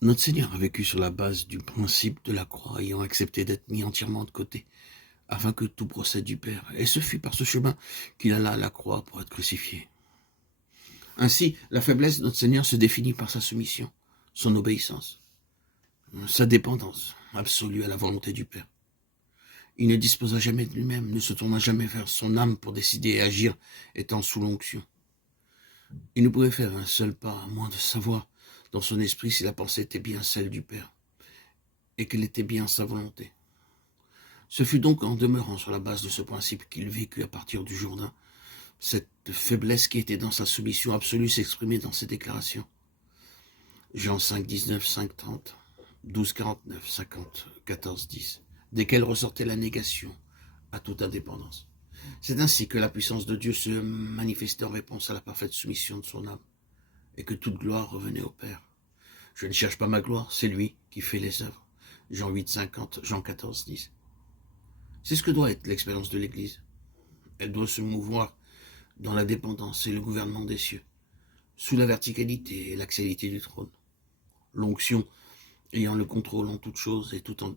Notre Seigneur a vécu sur la base du principe de la croix, ayant accepté d'être mis entièrement de côté, afin que tout procède du Père. Et ce fut par ce chemin qu'il alla à la croix pour être crucifié. Ainsi, la faiblesse de notre Seigneur se définit par sa soumission, son obéissance, sa dépendance absolue à la volonté du Père. Il ne disposa jamais de lui-même, ne se tourna jamais vers son âme pour décider et agir, étant sous l'onction. Il ne pouvait faire un seul pas, à moins de savoir dans son esprit si la pensée était bien celle du Père, et qu'elle était bien sa volonté. Ce fut donc en demeurant sur la base de ce principe qu'il vécut à partir du Jourdain, cette faiblesse qui était dans sa soumission absolue s'exprimait dans ses déclarations. Jean 5, 19, 5, 30, 12, 49, 50, 14, 10, desquelles ressortait la négation à toute indépendance. C'est ainsi que la puissance de Dieu se manifestait en réponse à la parfaite soumission de son âme, et que toute gloire revenait au Père. Je ne cherche pas ma gloire, c'est lui qui fait les œuvres. Jean 8, 50, Jean 14, 10. C'est ce que doit être l'expérience de l'Église. Elle doit se mouvoir dans la dépendance et le gouvernement des cieux, sous la verticalité et l'axialité du trône. L'onction ayant le contrôle en toutes choses et tout en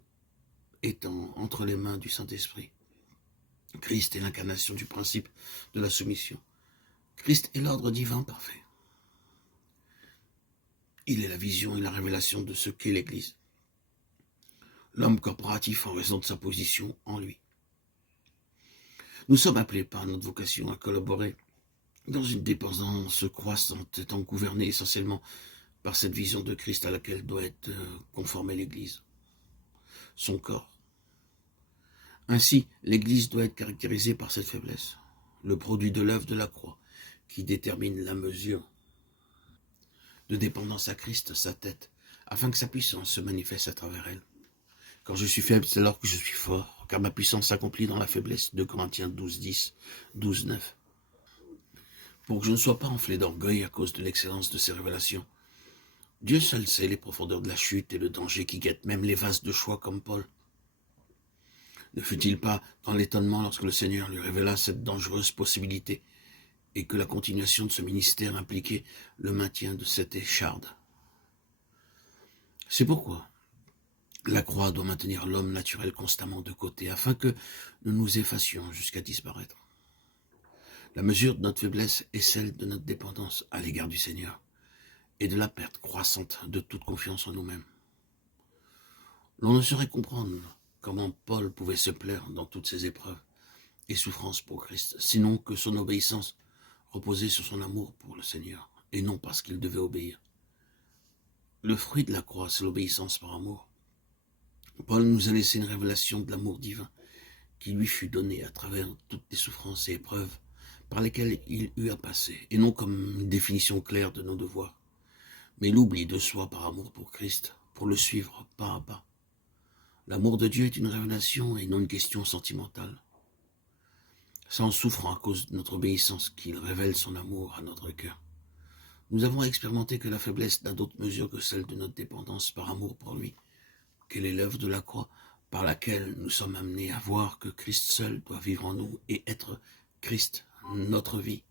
étant entre les mains du Saint-Esprit. Christ est l'incarnation du principe de la soumission. Christ est l'ordre divin parfait. Il est la vision et la révélation de ce qu'est l'Église. L'homme corporatif en raison de sa position en lui. Nous sommes appelés par notre vocation à collaborer dans une dépendance croissante, étant gouvernée essentiellement par cette vision de Christ à laquelle doit être conformée l'Église, son corps. Ainsi, l'Église doit être caractérisée par cette faiblesse, le produit de l'œuvre de la croix, qui détermine la mesure de dépendance à Christ, sa tête, afin que sa puissance se manifeste à travers elle. Quand je suis faible, c'est alors que je suis fort, car ma puissance s'accomplit dans la faiblesse. 2 Corinthiens 12, 10, 12, 9. Pour que je ne sois pas enflé d'orgueil à cause de l'excellence de ces révélations, Dieu seul sait les profondeurs de la chute et le danger qui guette même les vases de choix comme Paul. Ne fut-il pas dans l'étonnement lorsque le Seigneur lui révéla cette dangereuse possibilité et que la continuation de ce ministère impliquait le maintien de cette écharde? C'est pourquoi la croix doit maintenir l'homme naturel constamment de côté afin que nous nous effacions jusqu'à disparaître. La mesure de notre faiblesse est celle de notre dépendance à l'égard du Seigneur et de la perte croissante de toute confiance en nous-mêmes. L'on ne saurait comprendre comment Paul pouvait se plaire dans toutes ses épreuves et souffrances pour Christ, sinon que son obéissance reposait sur son amour pour le Seigneur, et non parce qu'il devait obéir. Le fruit de la croix, c'est l'obéissance par amour. Paul nous a laissé une révélation de l'amour divin qui lui fut donné à travers toutes les souffrances et épreuves par lesquelles il eut à passer, et non comme une définition claire de nos devoirs, mais l'oubli de soi par amour pour Christ, pour le suivre pas à pas. L'amour de Dieu est une révélation et non une question sentimentale. C'est en souffrant à cause de notre obéissance qu'il révèle son amour à notre cœur. Nous avons expérimenté que la faiblesse n'a d'autre mesure que celle de notre dépendance par amour pour lui. Quelle est l'œuvre de la croix par laquelle nous sommes amenés à voir que Christ seul doit vivre en nous et être Christ, notre vie.